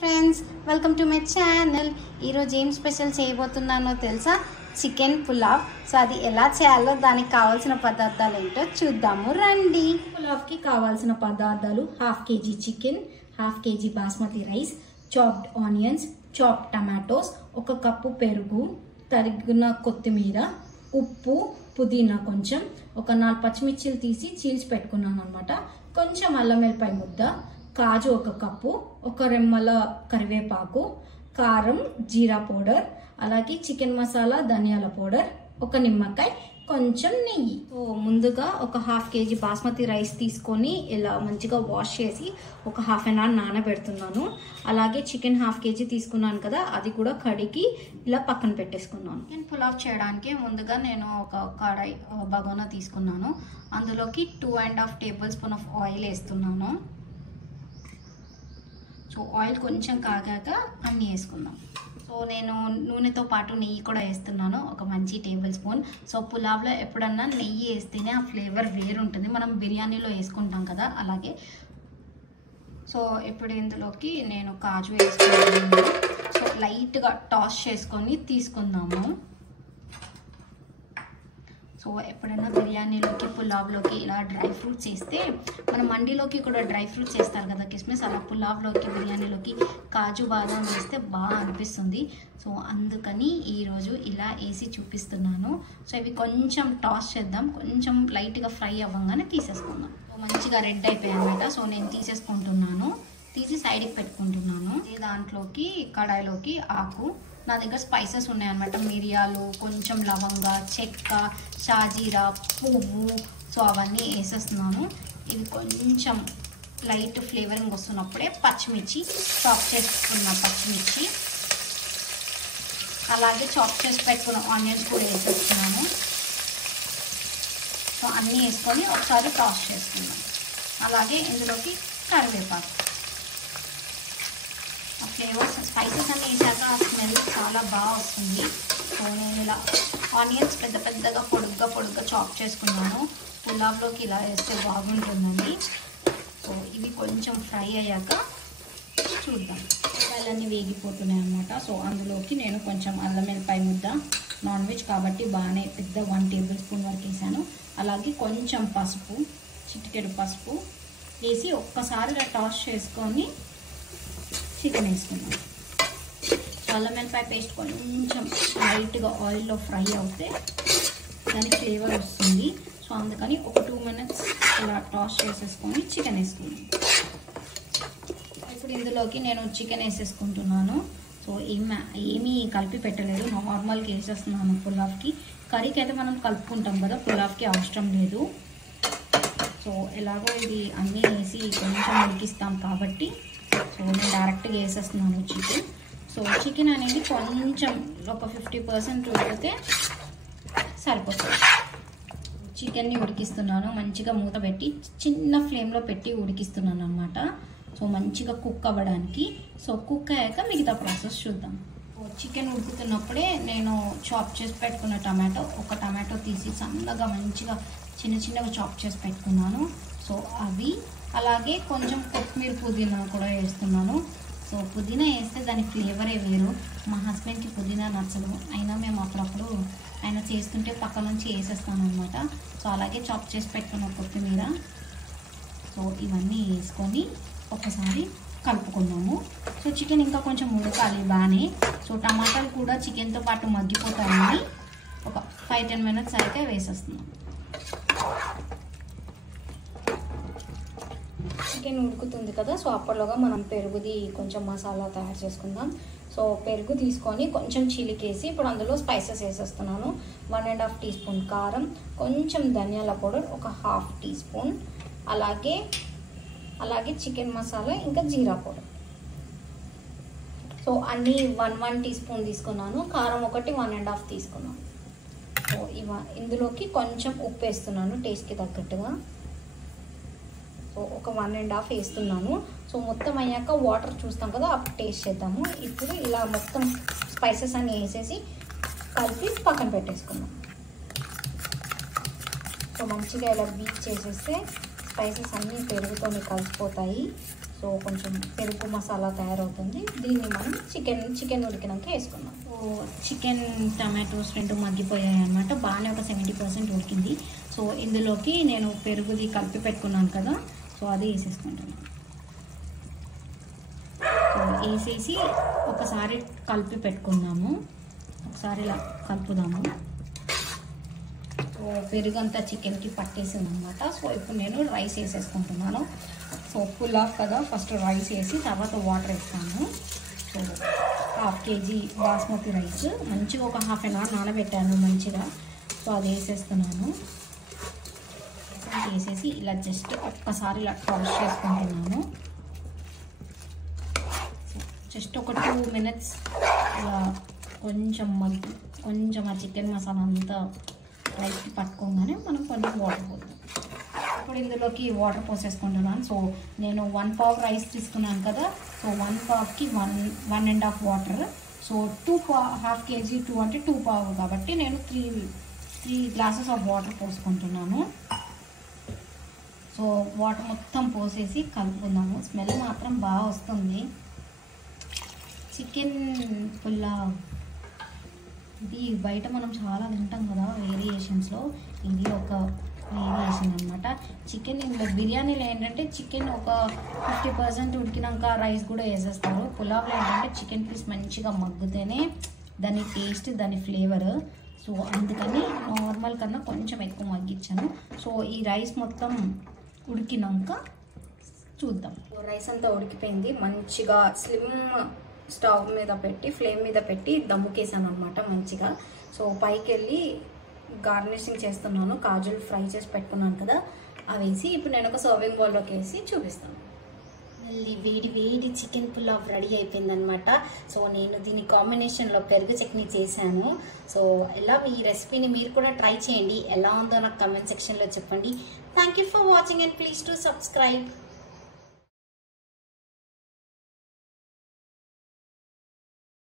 Friends, welcome to my channel. ఈరోజు ఏం special చేయబోతున్నానో తెలుసా? చికెన్ పులావ్. సో అది ఎలా చేయాలో దానికి కావాల్సిన పదార్థాలు ఏంటో చూద్దాము రండి. పులావ్కి కావాల్సిన పదార్థాలు: 1/2 kg chicken, 1/2 kg basmati rice, chopped onions, chopped tomatoes, 1 cup పెరుగు, తరిగిన కొత్తిమీర, ఉప్పు, పుదీనా కొంచెం, 4 పచ్చిమిర్చిలు తీసి చీల్చి పెట్టుకున్నాను అనమాట, కొంచెం అల్లం వెల్లిపాయ ముద్ద, కాజు 1 కప్పు, 1 రెమ్మల కరివేపాకు, కారం, జీరా పౌడర్, అలాగే చికెన్ మసాలా, ధనియాల పౌడర్, 1 నిమ్మకాయ, కొంచెం నెయ్యి. సో ముందుగా 1/2 kg బాస్మతి రైస్ తీసుకొని ఇలా మంచిగా వాష్ చేసి ఒక 1/2 an hour నానబెడుతున్నాను. అలాగే చికెన్ 1/2 kg తీసుకున్నాను కదా, అది కూడా కడిగి ఇలా పక్కన పెట్టేసుకున్నాను. చికెన్ పులావ్ చేయడానికి ముందుగా నేను ఒక కడాయి బగోనా తీసుకున్నాను. అందులోకి 2.5 tablespoon ఆఫ్ ఆయిల్ వేస్తున్నాను. సో ఆయిల్ కొంచెం కాగాక అన్నీ వేసుకుందాం. సో నేను నూనెతో పాటు నెయ్యి కూడా వేస్తున్నాను, ఒక మంచి టేబుల్ స్పూన్. సో పులావ్లో ఎప్పుడన్నా నెయ్యి వేస్తేనే ఆ ఫ్లేవర్ వేరు ఉంటుంది, మనం బిర్యానీలో వేసుకుంటాం కదా అలాగే. సో ఇప్పుడు ఇందులోకి నేను కాజు వేసుకుంటున్నాను. సో లైట్గా టాస్ చేసుకొని తీసుకుందాము. సో ఎప్పుడైనా బిర్యానీలోకి పులావ్లోకి ఇలా డ్రై ఫ్రూట్స్ వేస్తే, మన మండీలోకి కూడా డ్రై ఫ్రూట్స్ వేస్తారు కదా కిస్మిస్, అలా పులావ్లోకి బిర్యానీలోకి కాజు బాదాం వేస్తే బాగా అనిపిస్తుంది. సో అందుకని ఈరోజు ఇలా వేసి చూపిస్తున్నాను. సో ఇవి కొంచెం టాస్ చేద్దాం, కొంచెం లైట్గా ఫ్రై అవ్వగానే తీసేసుకుందాం. సో మంచిగా రెడ్ అయిపోయాయి అనమాట. సో నేను తీసేసుకుంటున్నాను, తీసి సైడ్కి పెట్టుకుంటున్నాను. దాంట్లోకి కడాయిలోకి ఆకు, నా దగ్గర స్పైసెస్ ఉన్నాయన్నమాట, మిరియాలు, కొంచెం లవంగా, చెక్క, షాజీరా, పువ్వు. సో అవన్నీ వేసేస్తున్నాను. ఇవి కొంచెం లైట్ ఫ్లేవరింగ్ వస్తున్నప్పుడే పచ్చిమిర్చి, చాప్ చేసుకున్న పచ్చిమిర్చి, అలాగే చాప్ చేసి పెట్టుకున్న ఆనియన్స్ కూడా వేసేస్తున్నాను. సో అన్నీ వేసుకొని ఒకసారి టాస్ చేసుకున్నాను. అలాగే ఇందులోకి కరివేపాకు. ఆ ఫ్లేవర్స్, స్పైసెస్ అన్నీ వేసాక ఆ స్మెల్ చాలా బాగా వస్తుంది. సో నేను ఇలా ఆనియన్స్ పెద్ద పెద్దగా పొడుగ్గా చాప్ చేసుకున్నాను. పులావ్లోకి ఇలా వేస్తే బాగుంటుందండి. సో ఇవి కొంచెం ఫ్రై అయ్యాక చూద్దాం. ఉల్లిపాయలన్నీ వేగిపోతున్నాయి అన్నమాట. సో అందులోకి నేను కొంచెం అల్లం వెల్లిపాయ ముద్ద, నాన్ వెజ్ కాబట్టి బాగానే పెద్ద 1 tablespoon వరకు వేసాను. అలాగే కొంచెం పసుపు, చిటికెడు పసుపు వేసి ఒక్కసారి ఇలా టాస్ చేసుకొని చికెన్ వేసుకున్నాం. అల్లం వెల్లిపాయ పేస్ట్ కొంచెం లైట్గా ఆయిల్లో ఫ్రై అవుతే దాని ఫ్లేవర్ వస్తుంది. సో అందుకని ఒక 2 minutes ఇలా టాస్ చేసేసుకొని చికెన్ వేసుకున్నాను. ఇప్పుడు ఇందులోకి నేను చికెన్ వేసేసుకుంటున్నాను. సో ఏమీ కలిపి పెట్టలేదు, నార్మల్గా వేసేస్తున్నాను పులావ్కి. కర్రీకి అయితే మనం కలుపుకుంటాం కదా, పులావ్కి అవసరం లేదు. సో ఎలాగో ఇది అన్నీ వేసి కొంచెం ఉడికిస్తాం కాబట్టి సో నేను డైరెక్ట్గా వేసేస్తున్నాను చికెన్. సో చికెన్ అనేది కొంచెం ఒక 50% ఉడికితే సరిపోతుంది. చికెన్ని ఉడికిస్తున్నాను, మంచిగా మూత పెట్టి చిన్న ఫ్లేమ్లో పెట్టి ఉడికిస్తున్నాను అనమాట. సో మంచిగా కుక్ అవ్వడానికి. సో కుక్ అయ్యాక మిగతా ప్రాసెస్ చూద్దాం. చికెన్ ఉడుకుతున్నప్పుడే నేను చాప్ చేసి పెట్టుకున్న టమాటో, 1 టమాటో తీసి సన్నగా మంచిగా చిన్నగా చాప్ చేసి పెట్టుకున్నాను. సో అవి, అలాగే కొంచెం కొత్తిమీర, పుదీనా కూడా వేస్తున్నాను. సో పుదీనా వేస్తే దాని ఫ్లేవరే వేరు. మా హస్బెండ్కి పుదీనా నచ్చదు, అయినా మేము అప్పుడప్పుడు ఆయన చేస్తుంటే పక్క నుంచి వేసేస్తాను అనమాట. సో అలాగే చాప్ చేసి పెట్టుకున్న కొత్తిమీర. సో ఇవన్నీ వేసుకొని ఒకసారి కలుపుకున్నాము. సో చికెన్ ఇంకా కొంచెం ఉడకాలి బాగానే. సో టమాటాలు కూడా చికెన్తో పాటు మగ్గిపోతాయని ఒక 5-10 minutes అయితే వేసేస్తున్నాం. చికెన్ ఉడుకుతుంది కదా, సో అప్పటిలోగా మనం పెరుగుది కొంచెం మసాలా తయారు చేసుకుందాం. సో పెరుగు తీసుకొని కొంచెం చిలికేసి ఇప్పుడు అందులో స్పైసెస్ వేసేస్తున్నాను. 1.5 teaspoon కారం, కొంచెం ధనియాల పౌడర్, ఒక 1/2 teaspoon, అలాగే చికెన్ మసాలా, ఇంకా జీరా పౌడర్. సో అన్నీ 1 teaspoon తీసుకున్నాను. కారం ఒకటి 1.5 తీసుకున్నాను. సో ఇందులోకి కొంచెం ఉప్పు వేస్తున్నాను టేస్ట్కి తగ్గట్టుగా. సో ఒక 1.5 వేస్తున్నాను. సో మొత్తం అయ్యాక వాటర్ చూస్తాం కదా, అప్పుడు టేస్ట్ చేద్దాము. ఇప్పుడు ఇలా మొత్తం స్పైసెస్ అన్నీ వేసేసి కలిపి పక్కన పెట్టేసుకున్నాం. సో మంచిగా ఇలా బీట్ చేసేస్తే స్పైసెస్ అన్నీ పెరుగుతోనే కలిసిపోతాయి. సో కొంచెం పెరుగు మసాలా తయారవుతుంది. దీన్ని మనం చికెన్ ఉడికినాక వేసుకున్నాం. సో చికెన్ టమాటోస్ రెండు మగ్గిపోయాయి అన్నమాట. బాగానే ఒక 70% ఉడికింది. సో ఇందులోకి నేను పెరుగుది కలిపి పెట్టుకున్నాను కదా, సో అది వేసేసుకుంటున్నాను. సో వేసేసి ఒకసారి కలిపి పెట్టుకున్నాము. ఒకసారి ఇలా కలుపుదాము. సో పెరుగంతా చికెన్కి పట్టేసింది అనమాట. సో ఇప్పుడు నేను రైస్ వేసేసుకుంటున్నాను. సో పులావ్ కదా, ఫస్ట్ రైస్ వేసి తర్వాత వాటర్ వేస్తాను. సో 1/2 kg బాస్మతి రైస్ మంచిగా ఒక 1/2 an hour నానబెట్టాను మంచిగా. సో అది వేసేస్తున్నాను. వేసేసి ఇలా జస్ట్ ఒక్కసారి ఇలా టాస్ చేసుకుంటున్నాను. జస్ట్ ఒక 2 minutes ఇలా కొంచెం ఆ చికెన్ మసాలా అంతా రైస్కి పట్టుకోగానే మనం కొంచెం వాటర్ పోతాం. ఇప్పుడు ఇందులోకి వాటర్ పోసేసుకుంటున్నాను. సో నేను 1 pav రైస్ తీసుకున్నాను కదా, సో 1 pavకి 1.5 వాటర్. సో 1/2 kg 2 అంటే 2 pav కాబట్టి నేను 3 glasses ఆఫ్ వాటర్ పోసుకుంటున్నాను. సో వాటర్ మొత్తం పోసేసి కలుపుకుందాము. స్మెల్ మాత్రం బాగా వస్తుంది. చికెన్ పులావ్ ఇది బయట మనం చాలా తింటాం కదా వేరియేషన్స్లో, ఇది ఒక వేరియేషన్ అనమాట. చికెన్ ఇందులో బిర్యానీలో ఏంటంటే చికెన్ ఒక 50% ఉడికినాక రైస్ కూడా వేసేస్తారు. పులావ్లో ఏంటంటే చికెన్ పీస్ మంచిగా మగ్గితేనే దాని టేస్ట్, దాని ఫ్లేవర్. సో అందుకని నార్మల్ కన్నా కొంచెం ఎక్కువ మగ్గించాను. సో ఈ రైస్ మొత్తం ఉడికినాక చూద్దాం. రైస్ అంతా ఉడికిపోయింది. మంచిగా స్లిమ్ స్టవ్ మీద పెట్టి ఫ్లేమ్ మీద పెట్టి దమ్ముకేసాను అనమాట మంచిగా. సో పైకి వెళ్ళి గార్నిషింగ్ చేస్తున్నాను. కాజులు ఫ్రై చేసి పెట్టుకున్నాను కదా, అవి వేసి ఇప్పుడు నేను ఒక సర్వింగ్ బౌల్లోకి వేసి చూపిస్తాను. మళ్ళీ వేడి చికెన్ పులావ్ రెడీ అయిపోయిందనమాట. సో నేను దీని కాంబినేషన్లో పెరుగు చట్నీ చేశాను. సో ఇలా ఈ రెసిపీని మీరు కూడా ట్రై చేయండి. ఎలా ఉందో నాకు కమెంట్ సెక్షన్లో చెప్పండి. Thank you for watching and please to subscribe.